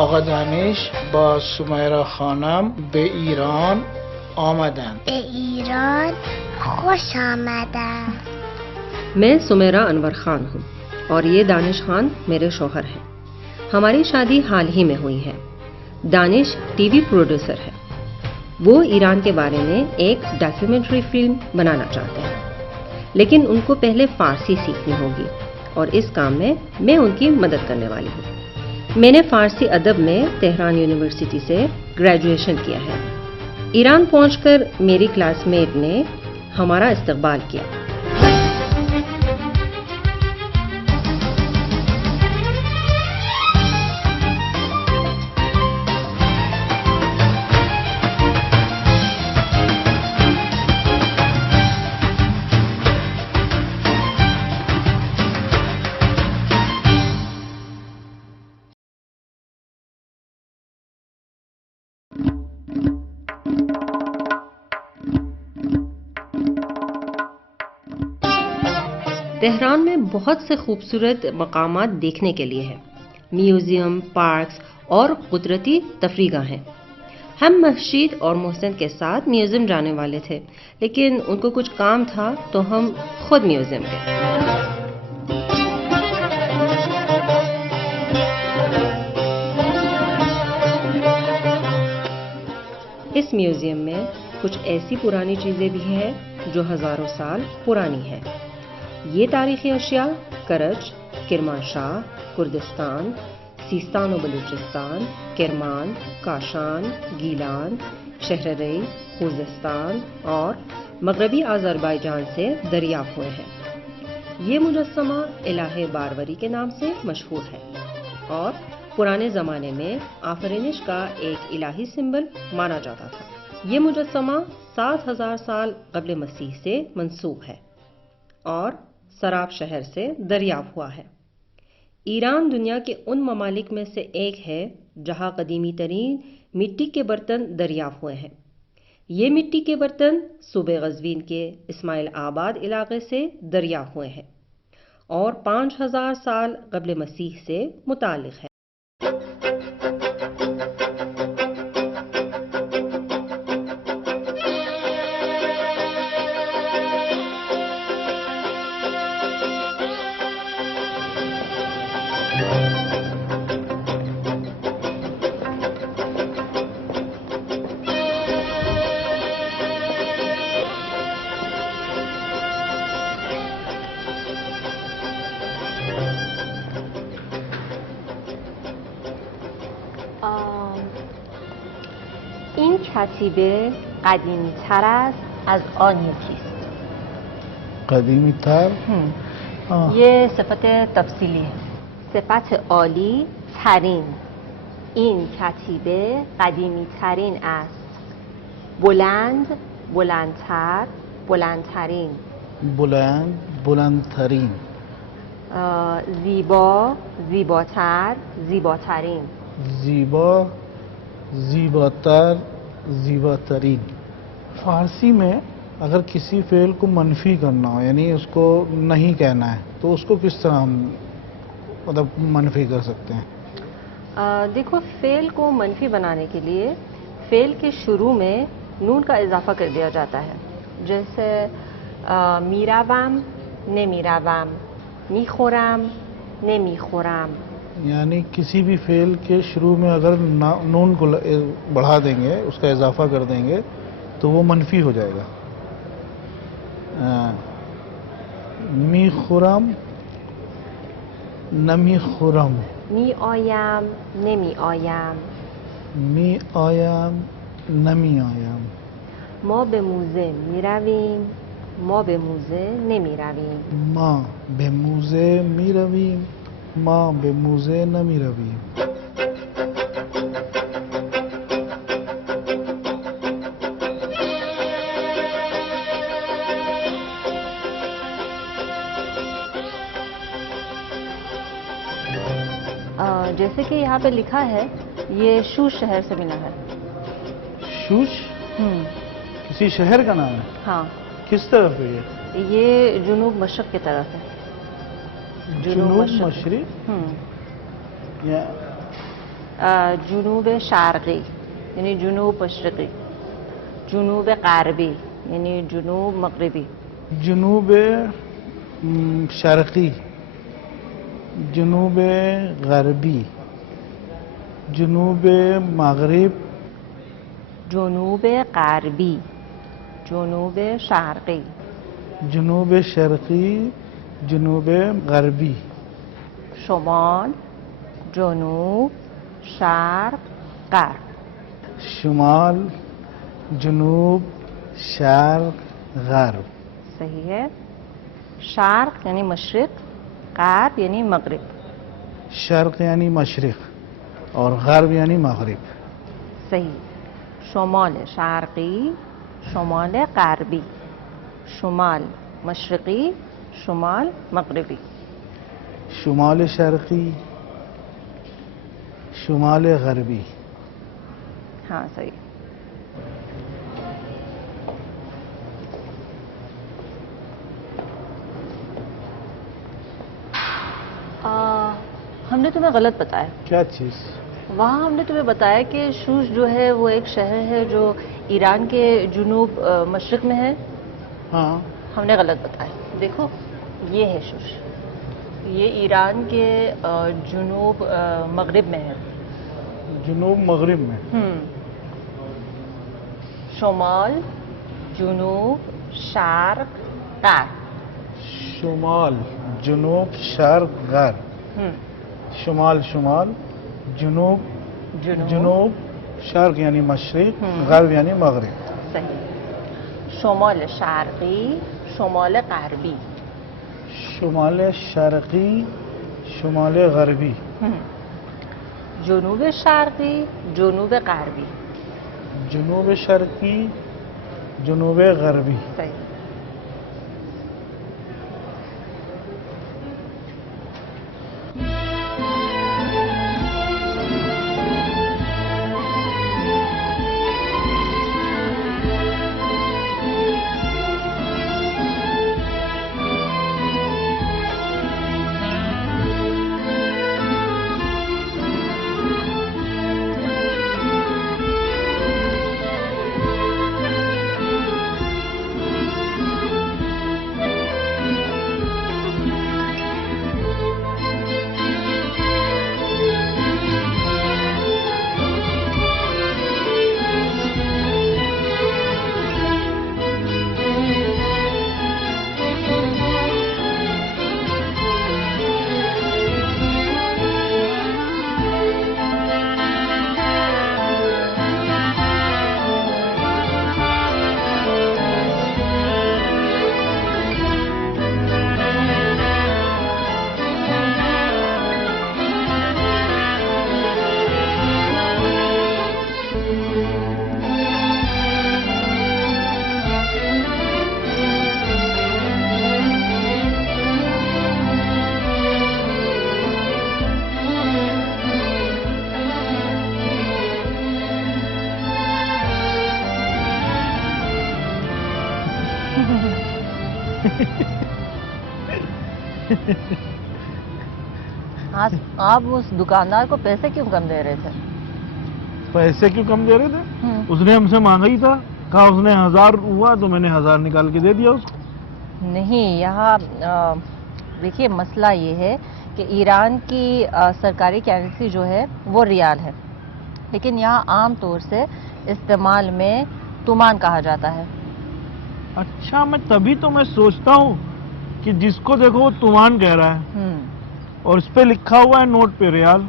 آقا دانش با سمیرا خانم به ایران آمدند. به ایران خوش آمدن. میں سمیرا انور خان ہوں اور یہ دانش خان میرے شوہر ہیں. ہماری شادی حال ہی میں ہوئی ہے. دانش ٹی وی پروڈیوسر ہے. وہ ایران کے بارے میں ایک ڈاکیومنٹری فلم بنانا چاہتے ہیں، لیکن ان کو پہلے فارسی سیکھنی ہوگی اور اس کام میں ان کی مدد کرنے والی ہوں. میں نے فارسی ادب میں تہران یونیورسٹی سے گریجویشن کیا ہے. ایران پہنچ کر میری کلاس میٹ نے ہمارا استقبال کیا. تہران میں بہت سے خوبصورت مقامات دیکھنے کے لیے ہیں. میوزیم، پارکس اور قدرتی تفریح گاہیں. ہم مسجد اور محسن کے ساتھ میوزیم جانے والے تھے، لیکن ان کو کچھ کام تھا تو ہم خود میوزیم گئے. اس میوزیم میں کچھ ایسی پرانی چیزیں بھی ہیں جو ہزاروں سال پرانی ہیں. یہ تاریخی اشیاء کرج، کرمانشاہ، کردستان، سیستان و بلوچستان، کرمان، کاشان، گیلان، شہرری، خوزستان اور مغربی آذربائیجان سے دریافت ہوئے ہیں. یہ مجسمہ الہ باروری کے نام سے مشہور ہے اور پرانے زمانے میں آفرینش کا ایک الہی سمبل مانا جاتا تھا. یہ مجسمہ 7000 سال قبل مسیح سے منسوب ہے اور سراب شہر سے دریافت ہوا ہے. ایران دنیا کے ان ممالک میں سے ایک ہے جہاں قدیمی ترین مٹی کے برتن دریافت ہوئے ہیں. یہ مٹی کے برتن صوبہ قزوین کے اسماعیل آباد علاقے سے دریافت ہوئے ہیں اور 5000 سال قبل مسیح سے متعلق ہے. این کتیبه قدیمی تر است از آن یکی است. قدیمی تر؟ یہ صفت تفصیلی ہے. صفت عالی ترین. این کتیبه قدیمی ترین است. بلند بلندتر بلندترین. بلند بلندترین. زیبا زیباتر زیباترین. زیبا زیباتر زیباترین. فارسی میں اگر کسی فعل کو منفی کرنا ہو، یعنی اس کو نہیں کہنا ہے، تو اس کو کس طرح ہم مطلب منفی کر سکتے ہیں؟ دیکھو، فعل کو منفی بنانے کے لیے فعل کے شروع میں نون کا اضافہ کر دیا جاتا ہے. جیسے میروم نمیروم، میخورم نمیخورم. یعنی کسی بھی فعل کے شروع میں اگر نون کو بڑھا دیں گے، اس کا اضافہ کر دیں گے تو وہ منفی ہو جائے گا. می خورم نمی خورم. می آیم نمی آیم. می آیم نمی آیم. ما به موزه می رویم ما به موزه نمی رویم. ما به موزه می رویم ما به موزه نمی رویم. جیسے کہ یہاں پہ لکھا ہے، یہ شوش شہر سے ملا ہے. شوش کسی شہر کا نام ہے؟ ہاں. کس طرف ہے یہ جنوب مشرق کی طرف ہے. جنوب مشرق؟ جنوب شرقی یعنی جنوب مشرقی، جنوب غربی یعنی جنوب مغربی، جنوب شرقی، جنوب غربی، جنوب مغرب، جنوب غربی، جنوب شرقی، جنوب شرقی، جنوب غربی، شمال، جنوب، شرق، غرب. شمال، جنوب، شرق، غرب. صحیح ہے. شرق یعنی مشرق، غرب یعنی مغرب. شرق یعنی مشرق اور غرب یعنی مغرب. صحیح. شمال شرقی، شمال غربی، شمال مشرقی، شمال مغربی. شمال شرقی، شمال غربی. ہاں صحیح. ہم نے تمہیں غلط بتایا. کیا چیز؟ وہاں ہم نے تمہیں بتایا کہ شوش جو ہے وہ ایک شہر ہے جو ایران کے جنوب مشرق میں ہے. ہاں. ہم نے غلط بتایا. دیکھو یہ ہے شوش، یہ ایران کے جنوب مغرب میں ہے. جنوب مغرب میں. شمال، جنوب، شرق، غرب. شمال، جنوب، شرق، غرب. شمال شمال، جنوب جنوب، شرق یعنی مشرق، غرب یعنی مغرب. صحیح. شمال شرقی، شمال غربی. شمال شرقی، شمال غربی. جنوب شرقی، جنوب غربی. جنوب شرقی، جنوب غربی. صحیح. آپ اس دکاندار کو پیسے کیوں کم دے رہے تھے؟ پیسے کیوں کم دے رہے تھے؟ اس نے ہم سے مانگا ہی تھا. کہا اس نے 1000 ہوا تو میں نے 1000 نکال کے دے دیا اس کو. نہیں، یہاں دیکھیے مسئلہ یہ ہے کہ ایران کی سرکاری کرنسی جو ہے وہ ریال ہے، لیکن یہاں عام طور سے استعمال میں تومان کہا جاتا ہے. اچھا، میں تبھی تو میں سوچتا ہوں کہ جس کو دیکھو وہ تومان کہہ رہا ہے اور اس پہ لکھا ہوا ہے نوٹ پہ ریال.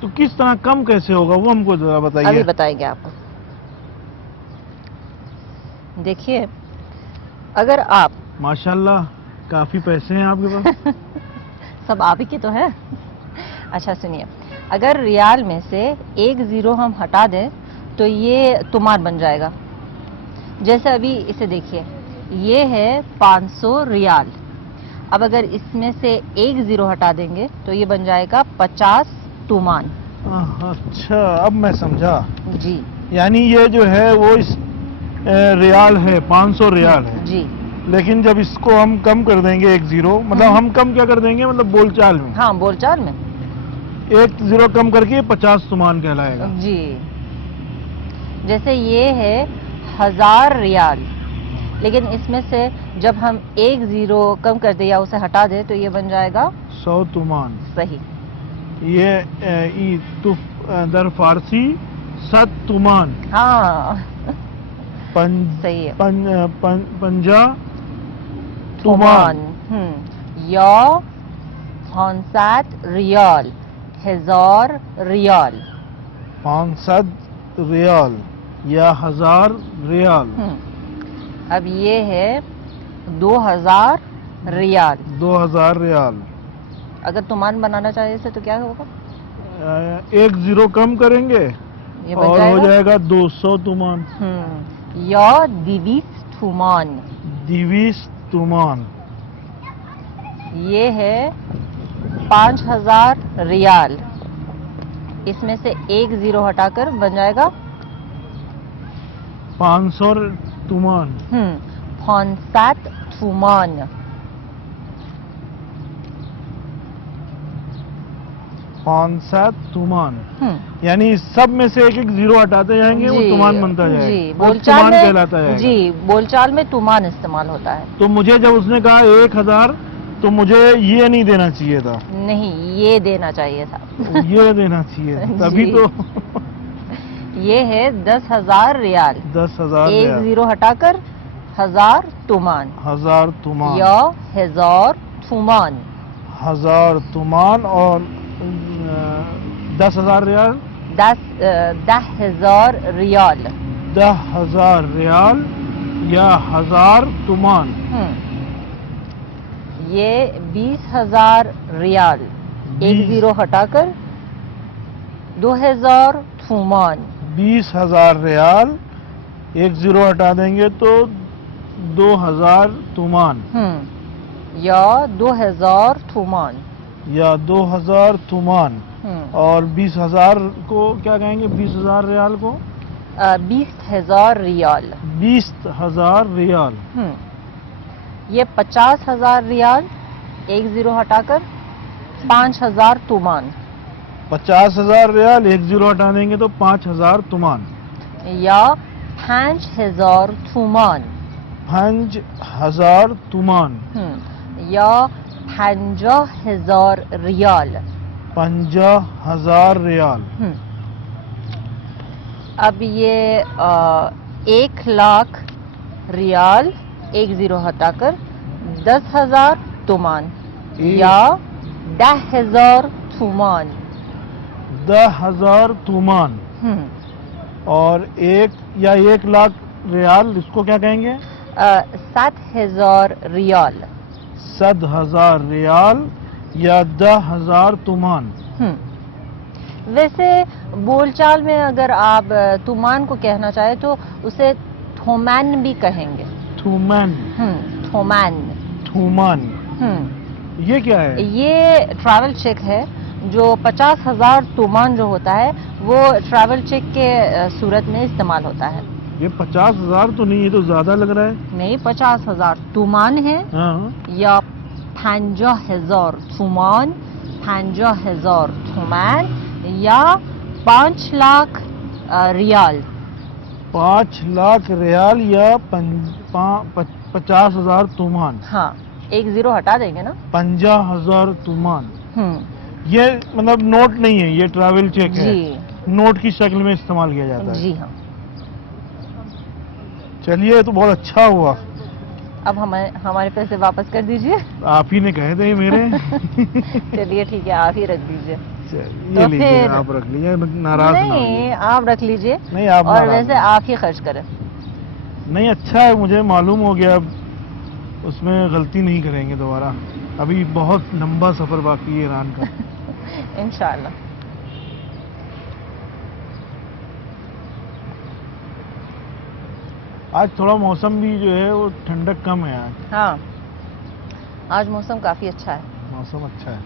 تو کس طرح کم کیسے ہوگا وہ ہم کو ذرا بتائیے. ابھی بتائیں گے آپ کو. دیکھیے اگر آپ ماشاءاللہ کافی پیسے ہیں آپ کے پاس. سب آپ ہی کے تو ہے. اچھا سنیے، اگر ریال میں سے 1 زیرو ہم ہٹا دیں تو یہ تومان بن جائے گا. جیسے ابھی اسے دیکھیے، یہ ہے 500 ریال. اب اگر اس میں سے 1 زیرو ہٹا دیں گے تو یہ بن جائے گا 50 تومان. اچھا اب میں سمجھا. جی یعنی یہ جو ہے وہ اس ریال ہے 500 ریال ہے. جی. لیکن جب اس کو ہم کم کر دیں گے 1 زیرو، مطلب ہم کم کیا کر دیں گے، مطلب بول چال میں. ہاں بول چال میں. ایک زیرو کم کر کے 50 تومان کہلائے گا. جی جیسے یہ ہے 1000 ریال، لیکن اس میں سے جب ہم ایک زیرو کم کر دیں یا اسے ہٹا دیں تو یہ بن جائے گا 100 تومان. صحیح. یہ در فارسی 7 تومان. ہاں صحیح ہے. 50 تومان. یا 500 ریال، 1000 ریال. 500 ریال یا 1000 ریال. اب یہ ہے 2000 ریال. 2000 ریال. اگر تومان بنانا چاہیے اسے تو کیا ہوگا؟ ایک زیرو کم کریں گے یہ بن اور ہو جائے گا 200 تومان. یا 200 تومان. 200 تومان. یہ ہے 5000 ریال. اس میں سے ایک زیرو ہٹا کر بن جائے گا 500 تومان. 500 تومان. 500 تومان. یعنی سب میں سے ایک ایک زیرو ہٹاتے جائیں گے وہ تومان بنتا جائے گا. جی وہ تومان کہلاتا ہے. جی بول چال میں تومان استعمال ہوتا ہے. تو مجھے جب اس نے کہا 1000 تو مجھے یہ نہیں دینا چاہیے تھا. نہیں یہ دینا چاہیے تھا. یہ دینا چاہیے تھا تبھی تو. یہ ہے 10,000 ریال. 10,000 ایک ریال. زیرو ہٹا کر 1000 تومان. 1000 تومان. یا 1000 تومان. 1000 تومان اور 10,000 ریال. 10,000 ریال. 10,000 ریال یا 1000 تومان. یہ 20,000 ریال. ایک زیرو ہٹا کر 2000 تومان. 20,000 ریال ایک زیرو ہٹا دیں گے تو 2000 تومان. یا 2000 تومان. یا 2000 تومان. اور 20,000 کو کیا کہیں گے؟ 20,000 ریال کو 20,000 ریال. 20,000 ریال. یہ 50,000 ریال. ایک زیرو ہٹا کر 5,000 تومان. 50,000 ریال ایک زیرو ہٹا دیں گے تو 5,000 تومان. یا 5,000 تومان. 5,000 تومان. یا 50,000 ریال. 50,000 ریال. اب یہ 1,00,000 ریال. ایک زیرو ہٹا کر 10,000 تومان. یا 10,000 تومان. 10,000 تومان. اور 1,00,000 ریال اس کو کیا کہیں گے؟ 7,000 ریال. 7,000 ریال یا 10,000 تومان. ویسے بول چال میں اگر آپ تومان کو کہنا چاہیں تو اسے تھومین بھی کہیں گے. تومان. تھومین. تومان. یہ کیا ہے؟ یہ ٹریول چیک ہے جو 50,000 تومان جو ہوتا ہے وہ ٹریول چیک کے صورت میں استعمال ہوتا ہے. یہ 50,000 تو نہیں، یہ تو زیادہ لگ رہا ہے. نہیں 50,000 تومان ہے. یا 50,000 تومان. 50,000 تومان یا 5,00,000 ریال. 5,00,000 ریال یا 50,000 تومان. ہاں ایک زیرو ہٹا دیں گے نا. 50,000 تومان. یہ مطلب نوٹ نہیں ہے، یہ ٹریول چیک ہے. جی نوٹ کی شکل میں استعمال کیا جاتا ہے. جی ہاں. چلیے تو بہت اچھا ہوا. اب ہمارے پیسے واپس کر دیجئے. آپ ہی نے کہے تھے میرے. چلیے ٹھیک ہے آپ ہی رکھ دیجئے. یہ لیجیے آپ رکھ لیجیے، ناراض نہ ہوئیے. نہیں آپ رکھ لیجئے. نہیں آپ اور ویسے آپ ہی خرچ کریں. نہیں اچھا ہے، مجھے معلوم ہو گیا اب اس میں غلطی نہیں کریں گے دوبارہ. ابھی بہت لمبا سفر باقی ہے ایران کا. انشاءاللہ. آج تھوڑا موسم بھی جو ہے وہ ٹھنڈک کم ہے. آج ہاں آج موسم کافی اچھا ہے. موسم اچھا ہے.